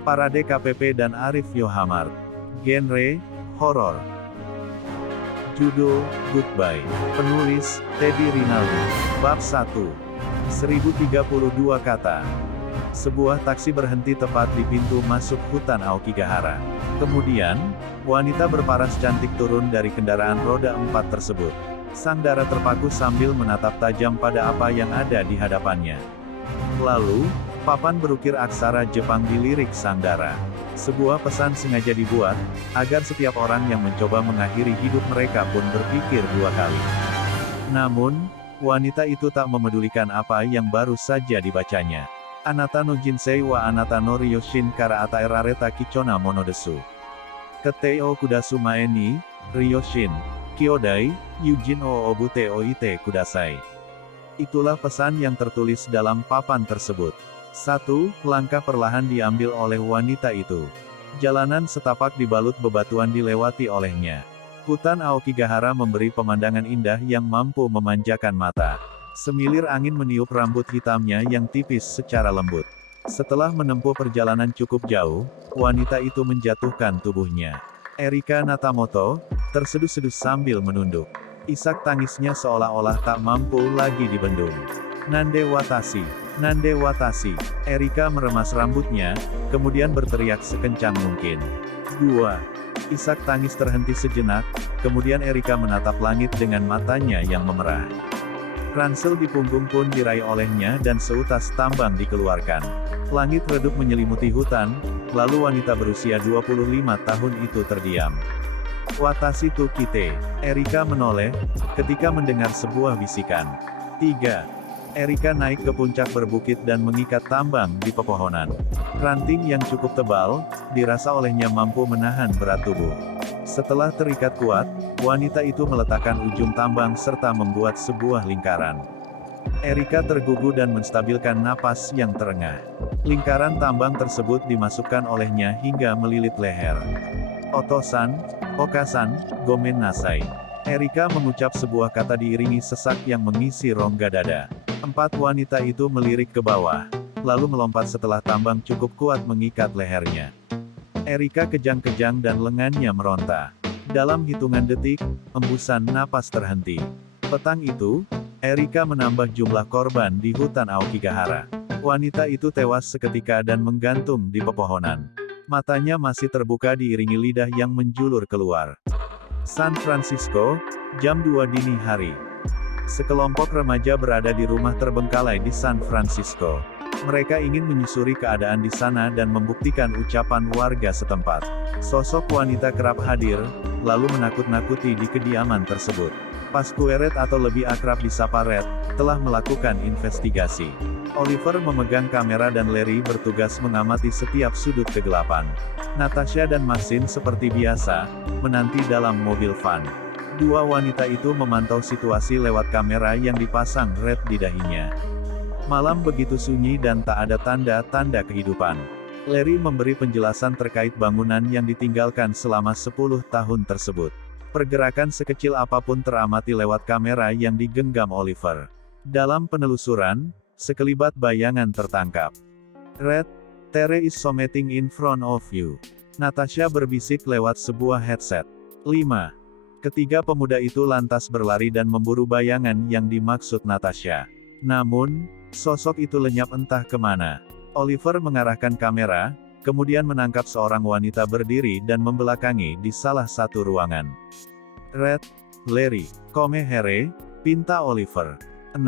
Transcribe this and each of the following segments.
Parade KPP dan Arif Yohamart. Genre, horor. Judul, Goodbye. Penulis, Teddy Rinaldi. Bab 1. 1032 kata. Sebuah taksi berhenti tepat di pintu masuk hutan Aokigahara. Kemudian, wanita berparas cantik turun dari kendaraan roda 4 tersebut. Sang dara terpaku sambil menatap tajam pada apa yang ada di hadapannya. Lalu, papan berukir aksara Jepang dilirik sang dara. Sebuah pesan sengaja dibuat, agar setiap orang yang mencoba mengakhiri hidup mereka pun berpikir dua kali. Namun, wanita itu tak memedulikan apa yang baru saja dibacanya. Anata no jinsei wa anata no ryoshin kara ata erareta kichona monodesu. Ketei o kudasu mae ni, ryoshin, kyodai, yujin o obute o ite kudasai. Itulah pesan yang tertulis dalam papan tersebut. 1. Langkah perlahan diambil oleh wanita itu. Jalanan setapak dibalut bebatuan dilewati olehnya. Hutan Aokigahara memberi pemandangan indah yang mampu memanjakan mata. Semilir angin meniup rambut hitamnya yang tipis secara lembut. Setelah menempuh perjalanan cukup jauh, wanita itu menjatuhkan tubuhnya. Erika Natamoto terseduh-seduh sambil menunduk. Isak tangisnya seolah-olah tak mampu lagi dibendung. Nande watashi, Nande watashi. Erika meremas rambutnya, kemudian berteriak sekencang mungkin. 2. Isak tangis terhenti sejenak, kemudian Erika menatap langit dengan matanya yang memerah. Ransel di punggung pun diraih olehnya dan seutas tambang dikeluarkan. Langit redup menyelimuti hutan, lalu wanita berusia 25 tahun itu terdiam. Watashi to kite. Erika menoleh, ketika mendengar sebuah bisikan. 3. Erika naik ke puncak berbukit dan mengikat tambang di pepohonan. Ranting yang cukup tebal, dirasa olehnya mampu menahan berat tubuh. Setelah terikat kuat, wanita itu meletakkan ujung tambang serta membuat sebuah lingkaran. Erika tergugu dan menstabilkan napas yang terengah. Lingkaran tambang tersebut dimasukkan olehnya hingga melilit leher. Otosan, Okasan, Gomen Nasai. Erika mengucap sebuah kata diiringi sesak yang mengisi rongga dada. 4 wanita itu melirik ke bawah, lalu melompat setelah tambang cukup kuat mengikat lehernya. Erika kejang-kejang dan lengannya meronta. Dalam hitungan detik, embusan napas terhenti. Petang itu, Erika menambah jumlah korban di hutan Aokigahara. Wanita itu tewas seketika dan menggantung di pepohonan. Matanya masih terbuka diiringi lidah yang menjulur keluar. San Francisco, jam 2 dini hari. Sekelompok remaja berada di rumah terbengkalai di San Francisco. Mereka ingin menyusuri keadaan di sana dan membuktikan ucapan warga setempat. Sosok wanita kerap hadir, lalu menakut-nakuti di kediaman tersebut. Pascueret atau lebih akrab disapa Red, telah melakukan investigasi. Oliver memegang kamera dan Larry bertugas mengamati setiap sudut kegelapan. Natasha dan Maxine seperti biasa, menanti dalam mobil van. 2 wanita itu memantau situasi lewat kamera yang dipasang Red di dahinya. Malam begitu sunyi dan tak ada tanda-tanda kehidupan. Larry memberi penjelasan terkait bangunan yang ditinggalkan selama 10 tahun tersebut. Pergerakan sekecil apapun teramati lewat kamera yang digenggam Oliver. Dalam penelusuran, sekelibat bayangan tertangkap. Red, Tere is something in front of you. Natasha berbisik lewat sebuah headset. 5. Ketiga pemuda itu lantas berlari dan memburu bayangan yang dimaksud Natasha. Namun, sosok itu lenyap entah kemana. Oliver mengarahkan kamera, kemudian menangkap seorang wanita berdiri dan membelakangi di salah satu ruangan. Red, Larry, come here, pinta Oliver. 6.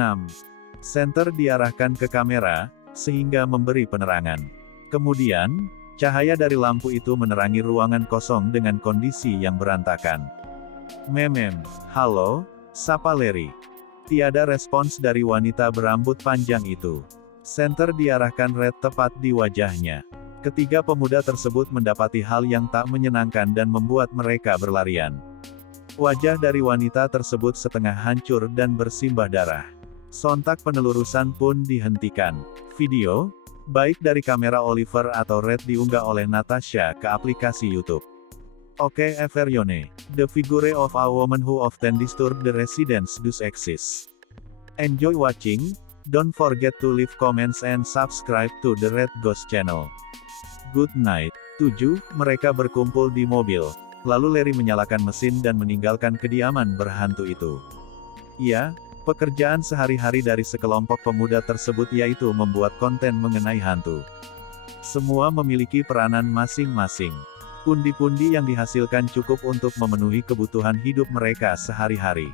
Senter diarahkan ke kamera, sehingga memberi penerangan. Kemudian, cahaya dari lampu itu menerangi ruangan kosong dengan kondisi yang berantakan. Halo, sapa Larry. Tiada respons dari wanita berambut panjang itu. Senter diarahkan Red tepat di wajahnya. Ketiga pemuda tersebut mendapati hal yang tak menyenangkan dan membuat mereka berlarian. Wajah dari wanita tersebut setengah hancur dan bersimbah darah. Sontak penelurusan pun dihentikan. Video, baik dari kamera Oliver atau Red diunggah oleh Natasha ke aplikasi YouTube. Oke Everyone, the figure of a woman who often disturb the residents does exist. Enjoy watching. Don't forget to leave comments and subscribe to the Red Ghost channel. Good night. 7. Mereka berkumpul di mobil. Lalu Larry menyalakan mesin dan meninggalkan kediaman berhantu itu. Ya, pekerjaan sehari-hari dari sekelompok pemuda tersebut yaitu membuat konten mengenai hantu. Semua memiliki peranan masing-masing. Pundi-pundi yang dihasilkan cukup untuk memenuhi kebutuhan hidup mereka sehari-hari.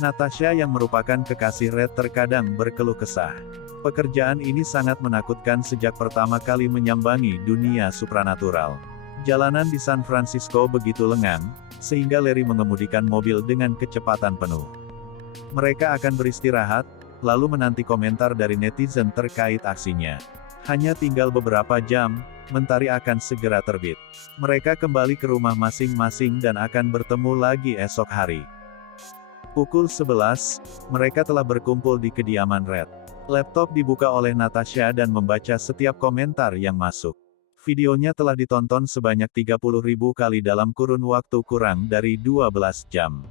Natasha yang merupakan kekasih Red terkadang berkeluh kesah. Pekerjaan ini sangat menakutkan sejak pertama kali menyambangi dunia supranatural. Jalanan di San Francisco begitu lengang, sehingga Larry mengemudikan mobil dengan kecepatan penuh. Mereka akan beristirahat, lalu menanti komentar dari netizen terkait aksinya. Hanya tinggal beberapa jam, mentari akan segera terbit. Mereka kembali ke rumah masing-masing dan akan bertemu lagi esok hari. Pukul 11, mereka telah berkumpul di kediaman Red. Laptop dibuka oleh Natasha dan membaca setiap komentar yang masuk. Videonya telah ditonton sebanyak 30.000 kali dalam kurun waktu kurang dari 12 jam.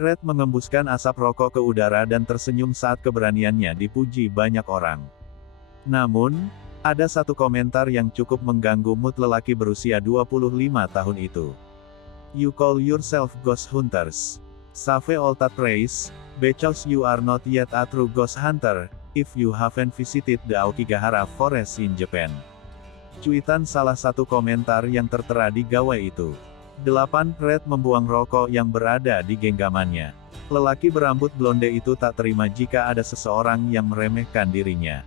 Red mengembuskan asap rokok ke udara dan tersenyum saat keberaniannya dipuji banyak orang. Namun, ada satu komentar yang cukup mengganggu mood lelaki berusia 25 tahun itu. You call yourself ghost hunters. Save all that praise, because you are not yet a true ghost hunter, if you haven't visited the Aokigahara Forest in Japan. Cuitan salah satu komentar yang tertera di gawai itu. 8. Red membuang rokok yang berada di genggamannya. Lelaki berambut blonde itu tak terima jika ada seseorang yang meremehkan dirinya.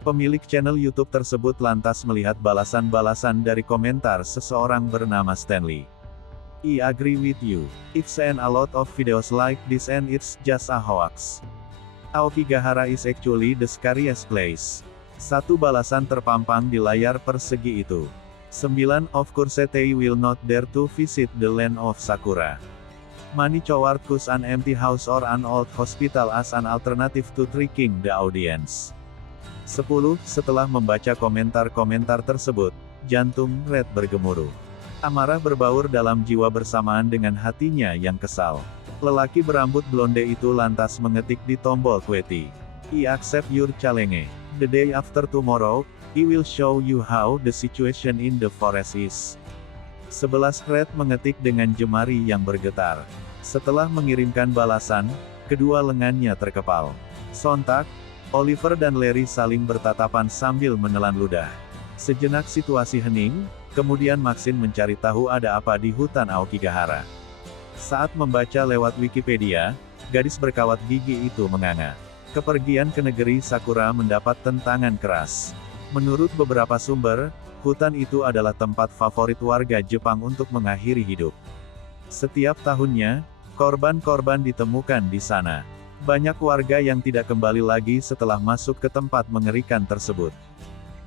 Pemilik channel YouTube tersebut lantas melihat balasan-balasan dari komentar seseorang bernama Stanley. I agree with you. I've seen a lot of videos like this and it's just a hoax. Aokigahara is actually the scariest place. Satu balasan terpampang di layar persegi itu. 9. Of course they will not dare to visit the land of Sakura. Many coward choose an empty house or an old hospital as an alternative to tricking the audience. 10. Setelah membaca komentar-komentar tersebut, jantung Red bergemuruh. Amarah berbaur dalam jiwa bersamaan dengan hatinya yang kesal. Lelaki berambut blonde itu lantas mengetik di tombol QWERTY. I accept your challenge. The day after tomorrow, I will show you how the situation in the forest is. 11. Red mengetik dengan jemari yang bergetar. Setelah mengirimkan balasan, kedua lengannya terkepal. Sontak, Oliver dan Larry saling bertatapan sambil menelan ludah. Sejenak situasi hening, kemudian Maxine mencari tahu ada apa di hutan Aokigahara. Saat membaca lewat Wikipedia, gadis berkawat gigi itu menganga. Kepergian ke negeri Sakura mendapat tentangan keras. Menurut beberapa sumber, hutan itu adalah tempat favorit warga Jepang untuk mengakhiri hidup. Setiap tahunnya, korban-korban ditemukan di sana. Banyak warga yang tidak kembali lagi setelah masuk ke tempat mengerikan tersebut.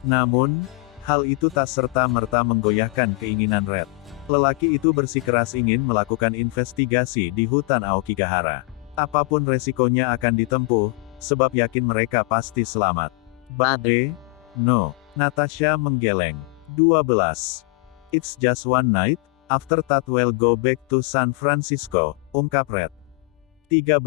Namun, hal itu tak serta-merta menggoyahkan keinginan Red. Lelaki itu bersikeras ingin melakukan investigasi di hutan Aokigahara. Apapun resikonya akan ditempuh, sebab yakin mereka pasti selamat. But no. Natasha menggeleng. 12. It's just one night, after that we'll go back to San Francisco, ungkap Red. 13.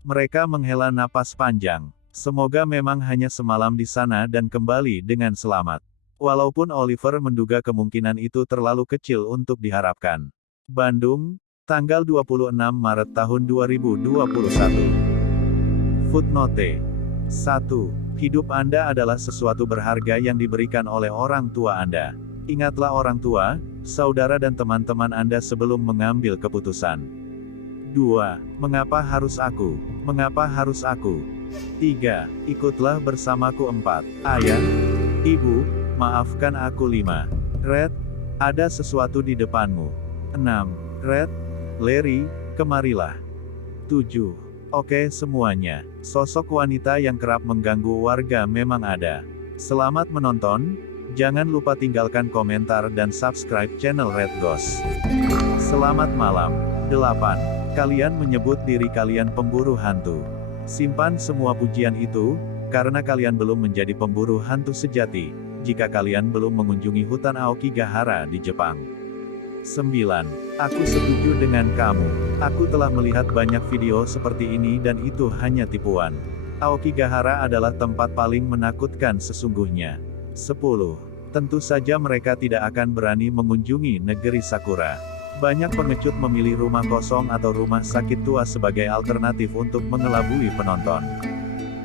Mereka menghela napas panjang. Semoga memang hanya semalam di sana dan kembali dengan selamat. Walaupun Oliver menduga kemungkinan itu terlalu kecil untuk diharapkan. Bandung, tanggal 26 Maret tahun 2021. Footnote 1. Hidup Anda adalah sesuatu berharga yang diberikan oleh orang tua Anda. Ingatlah orang tua, saudara dan teman-teman Anda sebelum mengambil keputusan. 2. Mengapa harus aku? Mengapa harus aku? 3. Ikutlah bersamaku. 4. Ayah, Ibu, maafkan aku. 5. Red, ada sesuatu di depanmu. 6. Red, Larry, kemarilah. 7. Oke semuanya, sosok wanita yang kerap mengganggu warga memang ada. Selamat menonton, jangan lupa tinggalkan komentar dan subscribe channel Red Ghost. Selamat malam. 8. Kalian menyebut diri kalian pemburu hantu. Simpan semua pujian itu, karena kalian belum menjadi pemburu hantu sejati, jika kalian belum mengunjungi hutan Aokigahara di Jepang. 9. Aku setuju dengan kamu. Aku telah melihat banyak video seperti ini dan itu hanya tipuan. Aokigahara adalah tempat paling menakutkan sesungguhnya. 10. Tentu saja mereka tidak akan berani mengunjungi negeri Sakura. Banyak pengecut memilih rumah kosong atau rumah sakit tua sebagai alternatif untuk mengelabui penonton.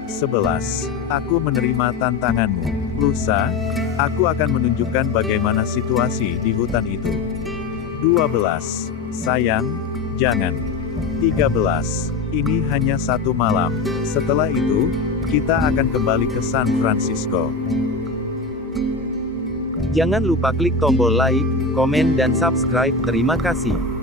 11. Aku menerima tantanganmu. Lusa, aku akan menunjukkan bagaimana situasi di hutan itu. 12. Sayang, jangan. 13. Ini hanya satu malam. Setelah itu, kita akan kembali ke San Francisco. Jangan lupa klik tombol like, komen dan subscribe. Terima kasih.